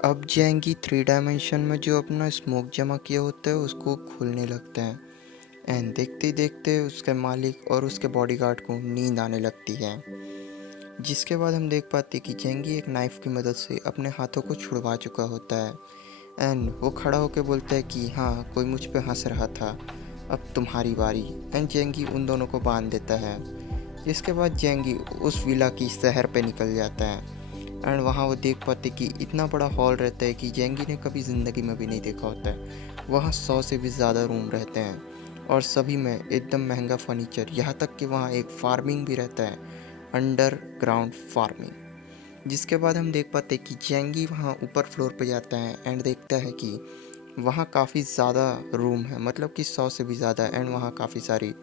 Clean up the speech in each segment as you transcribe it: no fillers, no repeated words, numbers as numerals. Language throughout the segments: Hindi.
अब जेंगी थ्री डायमेंशन में जो अपना स्मोक जमा किया होता है उसको खोलने लगते हैं। एंड देखते ही देखते उसके मालिक और उसके बॉडीगार्ड को नींद आने लगती है। जिसके बाद हम देख पाते कि जेंगी एक नाइफ की मदद से अपने हाथों को छुड़वा चुका होता है। एंड वो खड़ा होकर बोलता है कि हाँ, कोई मुझ पे हंस रहा था, अब तुम्हारी बारी। एंड जेंगी उन दोनों को बांध देता है। जिसके बाद जेंगी उस विला की शहर पे निकल जाता है। एंड वहाँ वो देख पाते कि इतना बड़ा हॉल रहता है कि जेंगी ने कभी ज़िंदगी में भी नहीं देखा होता है। वहाँ 100 से भी ज़्यादा रूम रहते हैं और सभी में एकदम महंगा फर्नीचर, यहाँ तक कि वहाँ एक फार्मिंग भी रहता है, अंडरग्राउंड फार्मिंग। जिसके बाद हम देख पाते कि जेंगी वहाँ ऊपर फ्लोर पे जाता है एंड देखता है कि वहाँ काफ़ी ज़्यादा रूम है, मतलब कि 100 से भी ज़्यादा। एंड वहाँ काफ़ी सारी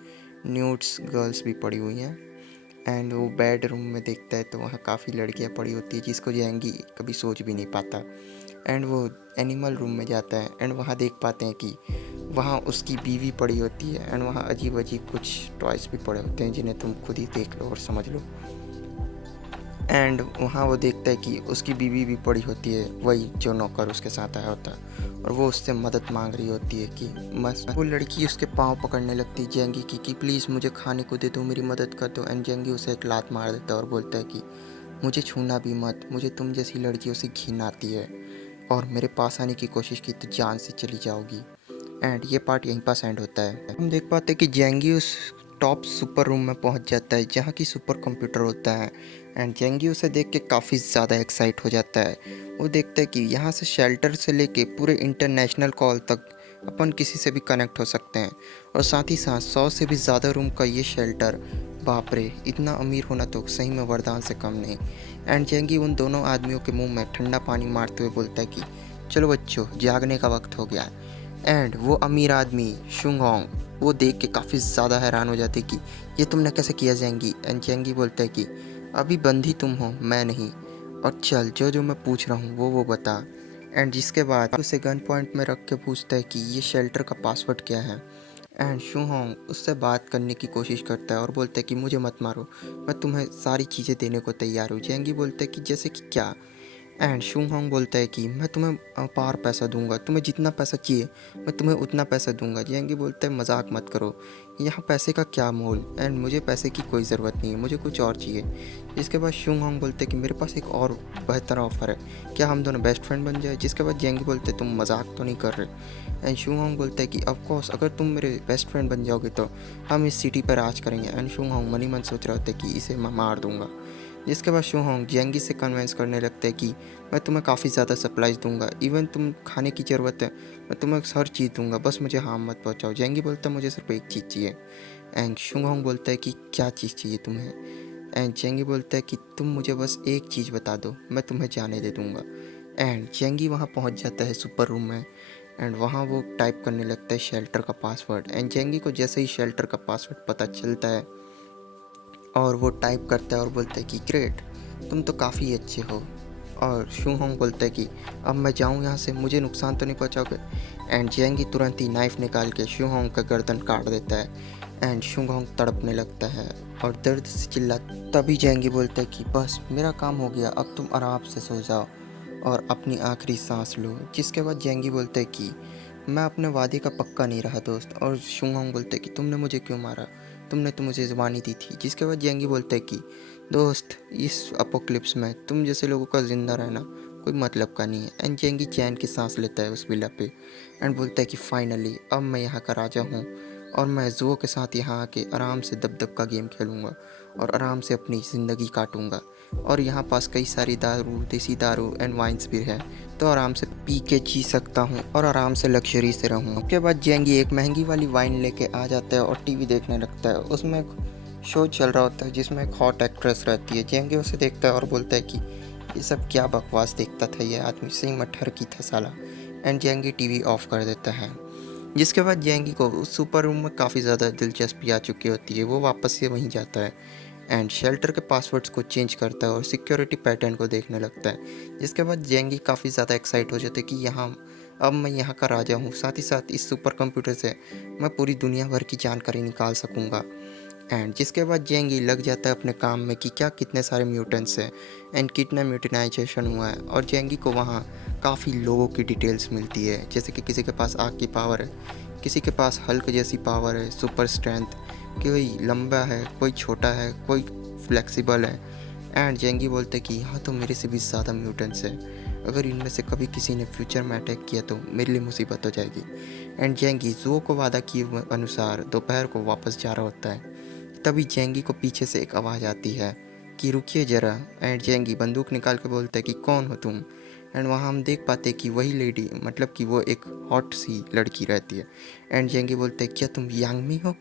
न्यूड्स गर्ल्स भी पड़ी हुई हैं। एंड वो बेडरूम में देखता है तो वहाँ काफ़ी लड़कियाँ पड़ी होती है जिसको जेंगी कभी सोच भी नहीं पाता। एंड वो एनिमल रूम में जाता है एंड वहाँ देख पाते हैं कि वहाँ उसकी बीवी पड़ी होती है। एंड वहाँ अजीब अजीब कुछ टॉयस भी पड़े होते हैं जिन्हें तुम खुद ही देख लो और समझ लो। एंड वहाँ वो देखता है कि उसकी बीवी भी पड़ी होती है, वही जो नौकर उसके साथ आया होता है, और वो उससे मदद मांग रही होती है कि मस वो लड़की उसके पाँव पकड़ने लगती है जेंगी की कि प्लीज़ मुझे खाने को दे दो, मेरी मदद कर दो। एंड जेंगी उसे एक लात मार देता है और बोलता है कि मुझे छूना भी मत, मुझे तुम जैसी लड़कियों से घिन आती है, और मेरे पास आने की कोशिश की तो जान से चली जाओगी। एंड ये पार्ट यहीं पास एंड होता है। हम देख पाते हैं कि जेंगी उस टॉप सुपर रूम में पहुंच जाता है जहां की सुपर कंप्यूटर होता है। एंड जेंगी उसे देख के काफ़ी ज़्यादा एक्साइट हो जाता है। वो देखता है कि यहाँ से शेल्टर से लेके पूरे इंटरनेशनल कॉल तक अपन किसी से भी कनेक्ट हो सकते हैं, और साथ ही साथ 100 से भी ज़्यादा रूम का ये शेल्टर, बाप रे, इतना अमीर होना तो सही में वरदान से कम नहीं। एंड जेंगी उन दोनों आदमियों के मुंह में ठंडा पानी मारते हुए बोलता है कि चलो बच्चों, जागने का वक्त हो गया है। एंड वो अमीर आदमी शुंगहोंग वो देख के काफ़ी ज़्यादा हैरान हो जाते कि ये तुमने कैसे किया जेंगी। एंड जेंगी बोलता है कि अभी बंदी तुम हो, मैं नहीं, और चल जो जो मैं पूछ रहा हूँ वो बता। एंड जिसके बाद उसे गन पॉइंट में रख के पूछता है कि ये शेल्टर का पासवर्ड क्या है। एंड शुंगहोंग उससे बात करने की कोशिश करता है और बोलता है कि मुझे मत मारो, मैं तुम्हें सारी चीज़ें देने को तैयार हूँ। जेंगी बोलता है कि जैसे कि क्या। एंड शुंगहोंग बोलता है कि मैं तुम्हें अपार पैसा दूंगा, तुम्हें जितना पैसा चाहिए मैं तुम्हें उतना पैसा दूंगा। जेंगी बोलता है मजाक मत करो, यहाँ पैसे का क्या मोल, एंड मुझे पैसे की कोई ज़रूरत नहीं है, मुझे कुछ और चाहिए। इसके बाद शुंगहोंग बोलते हैं कि मेरे पास एक और बेहतर ऑफर है, क्या हम दोनों बेस्ट फ्रेंड बन जाए। जिसके बाद जेंगी बोलते हैं तुम मजाक तो नहीं कर रहे। एंड शुंगहोंग बोलता है कि ऑफकोर्स अगर तुम मेरे बेस्ट फ्रेंड बन जाओगे तो हम इस सिटी पर राज करेंगे। एंड शुंगहोंग मनी मन सोच रहे होते कि इसे मैं मार दूंगा। जिसके बाद शुंगहोंग जेंगी से कन्विंस करने लगते हैं कि मैं तुम्हें काफ़ी ज़्यादा सप्लाईज दूंगा, इवन तुम खाने की ज़रूरत है मैं तुम्हें हर चीज़ दूंगा, बस मुझे हार्म मत पहुंचाओ। जेंगी बोलता है मुझे सिर्फ एक चीज़ चाहिए। एंड शुंगहोंग बोलता है कि क्या चीज़ चाहिए तुम्हें। एंड जेंगी बोलता है कि तुम मुझे बस एक चीज़ बता दो, मैं तुम्हें जाने दे दूंगा। एंड जेंगी वहाँ पहुँच जाता है सुपर रूम में। एंड वहाँ वो टाइप करने लगता है शेल्टर का पासवर्ड। एंड जेंगी को जैसे ही शेल्टर का पासवर्ड पता चलता है और वो टाइप करता है और बोलता है कि ग्रेट, तुम तो काफ़ी अच्छे हो। और शुंगहोंग बोलता है कि अब मैं जाऊँ यहाँ से, मुझे नुकसान तो नहीं पहुँचाओगे। एंड जेंगी तुरंत ही नाइफ निकाल के शुंगहोंग का गर्दन काट देता है। एंड शुंगहोंग तड़पने लगता है और दर्द से चिल्ला। तभी जेंगी बोलता है कि बस मेरा काम हो गया, अब तुम आराम से सो जाओ और अपनी आखिरी सांस लो। जिसके बाद जेंगी बोलता है कि मैं अपने वादे का पक्का नहीं रहा दोस्त। और शुंगहोंग बोलता है कि तुमने मुझे क्यों मारा, तुमने तो मुझे ज़ुबानी दी थी। जिसके बाद जेंगी बोलता है कि दोस्त, इस अपोक्लिप्स में तुम जैसे लोगों का ज़िंदा रहना कोई मतलब का नहीं है। एंड जेंगी चैन की सांस लेता है उस विला पे एंड बोलता है कि फाइनली अब मैं यहाँ का राजा हूँ, और मैं जुओं के साथ यहाँ आके आराम से दब का गेम खेलूँगा और आराम से अपनी ज़िंदगी काटूँगा। और यहाँ पास कई सारी दारू, देसी दारू एंड वाइन्स भी है, तो आराम से पी के जी सकता हूँ और आराम से लग्जरी से रहूँ। उसके बाद जेंगी एक महंगी वाली वाइन लेके आ जाता है और टीवी देखने लगता है। उसमें एक शो चल रहा होता है जिसमें एक हॉट एक्ट्रेस रहती है। जेंगी उसे देखता है और बोलता है कि ये सब क्या बकवास देखता था ये आदमी, सही में ठरकी था साला। एंड जेंगी टीवी ऑफ कर देता है। जिसके बाद जेंगी को उस सुपर रूम में काफ़ी ज़्यादा दिलचस्पी आ चुकी होती है, वो वापस से वहीं जाता है एंड शेल्टर के पासवर्ड्स को चेंज करता है और सिक्योरिटी पैटर्न को देखने लगता है। जिसके बाद जेंगी काफ़ी ज़्यादा एक्साइट हो जाता है कि यहाँ अब मैं यहाँ का राजा हूँ, साथ ही साथ इस सुपर कंप्यूटर से मैं पूरी दुनिया भर की जानकारी निकाल सकूँगा। एंड जिसके बाद जेंगी लग जाता है अपने काम में कि क्या कितने सारे म्यूटेंट्स हैं एंड कितना म्यूटिनाइजेशन हुआ है, और जेंगी को वहाँ काफ़ी लोगों की डिटेल्स मिलती है, जैसे कि किसी के पास आग की पावर है, किसी के पास हल्क जैसी पावर है, सुपर स्ट्रेंथ, कोई लंबा है, कोई छोटा है, कोई फ्लेक्सिबल है। एंड जेंगी बोलते हैं कि यहाँ तो मेरे से भी ज़्यादा म्यूटेंट्स हैं, अगर इनमें से कभी किसी ने फ्यूचर में अटैक किया तो मेरे लिए मुसीबत हो जाएगी। एंड जेंगी जुओ को वादा किए हुए अनुसार दोपहर को वापस जा रहा होता है। तभी जेंगी को पीछे से एक आवाज़ आती है कि रुकिए ज़रा। एंड जेंगी बंदूक निकाल के बोलता है कि कौन हो तुम। एंड वहाँ हम देख पाते हैं कि वही लेडी, मतलब कि वो एक हॉट सी लड़की रहती है। एंड जेंगी बोलते हैं क्या तुम यांगमी हो।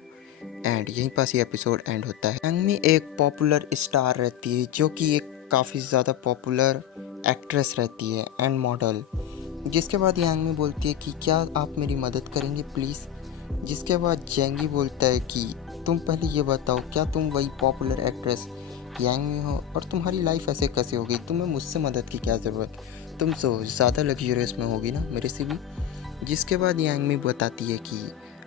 एंड यहीं पास ये एपिसोड एंड होता है। यांगमी एक पॉपुलर स्टार रहती है, जो कि एक काफ़ी ज़्यादा पॉपुलर एक्ट्रेस रहती है एंड मॉडल। जिसके बाद यांगमी बोलती है कि क्या आप मेरी मदद करेंगे प्लीज़। जिसके बाद जेंगी बोलता है कि तुम पहले ये बताओ, क्या तुम वही पॉपुलर एक्ट्रेस यांगमी हो, और तुम्हारी लाइफ ऐसे कैसे हो गई, तुम्हें मुझसे मदद की क्या ज़रूरत, तुम तो ज़्यादा लग्जरियस में होगी ना मेरे से भी। जिसके बाद यांगमी बताती है कि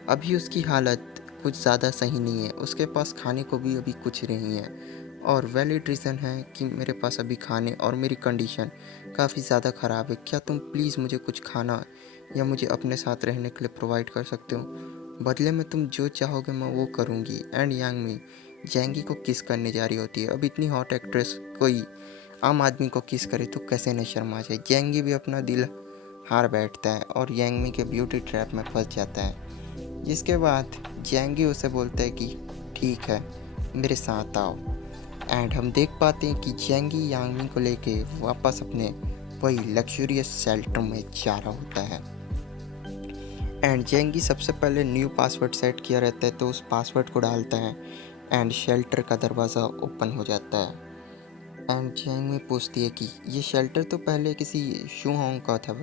अभी उसकी हालत कुछ ज़्यादा सही नहीं है, उसके पास खाने को भी अभी कुछ नहीं है, और वैलिड रीज़न है कि मेरे पास अभी खाने और मेरी कंडीशन काफ़ी ज़्यादा ख़राब है। क्या तुम प्लीज़ मुझे कुछ खाना या मुझे अपने साथ रहने के लिए प्रोवाइड कर सकते हो, बदले में तुम जो चाहोगे मैं वो करूँगी। एंड यांगमी जेंगी को किस करने जा रही होती है। अब इतनी हॉट एक्ट्रेस कोई आम आदमी को किस करे तो कैसे न शर्मा जाए। जेंगी भी अपना दिल हार बैठता है और यांगमी के ब्यूटी ट्रैप में फंस जाता है। जिसके बाद जेंगी उसे बोलता है कि ठीक है, मेरे साथ आओ। एंड हम देख पाते हैं कि जेंगी यांगमी को लेके वापस अपने वही लग्जूरियस शेल्टर में जा रहा होता है। एंड जेंगी सबसे पहले न्यू पासवर्ड सेट किया रहता है, तो उस पासवर्ड को डालता है एंड शेल्टर का दरवाज़ा ओपन हो जाता है। एंड जेंगी पूछती है कि ये शेल्टर तो पहले किसी शूहोंग का था।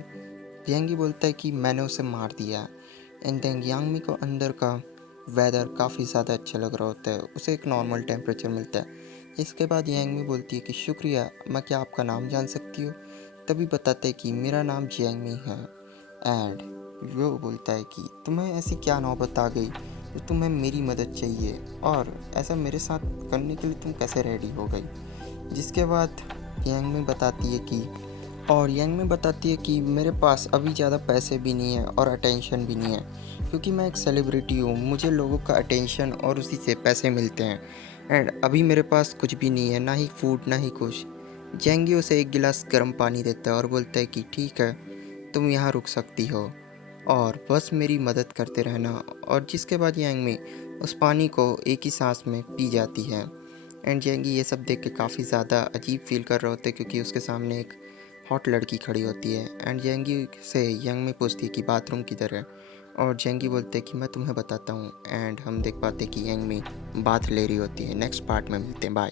जेंगी बोलता है कि मैंने उसे मार दिया। एंड देन यांगमी को अंदर का वेदर काफ़ी ज़्यादा अच्छा लग रहा होता है, उसे एक नॉर्मल टेम्परेचर मिलता है। इसके बाद यांगमी बोलती है कि शुक्रिया, मैं क्या आपका नाम जान सकती हूँ। तभी बताते हैं कि मेरा नाम जेंगमी है। एंड वो बोलता है कि तुम्हें ऐसी क्या नौबत आ गई तो तुम्हें मेरी मदद चाहिए, और ऐसा मेरे साथ करने के लिए तुम कैसे रेडी हो गई। जिसके बाद यांगमी बताती है कि मेरे पास अभी ज़्यादा पैसे भी नहीं है और अटेंशन भी नहीं है, क्योंकि मैं एक सेलिब्रिटी हूँ, मुझे लोगों का अटेंशन और उसी से पैसे मिलते हैं। एंड अभी मेरे पास कुछ भी नहीं है, ना ही फूड ना ही कुछ। जेंगी उसे एक गिलास गर्म पानी देता है और बोलता है कि ठीक है, तुम यहाँ रुक सकती हो और बस मेरी मदद करते रहना। और जिसके बाद यांगमी उस पानी को एक ही सांस में पी जाती है। एंड जेंगी ये सब देख के काफ़ी ज़्यादा अजीब फील कर रहे होते हैं, क्योंकि उसके सामने एक हॉट लड़की खड़ी होती है। एंड जेंगी से यांगमी पूछती है कि बाथरूम किधर है, और जेंगी बोलते हैं कि मैं तुम्हें बताता हूँ। एंड हम देख पाते हैं कि यांगमी बाथ ले रही होती है। नेक्स्ट पार्ट में मिलते हैं, बाय।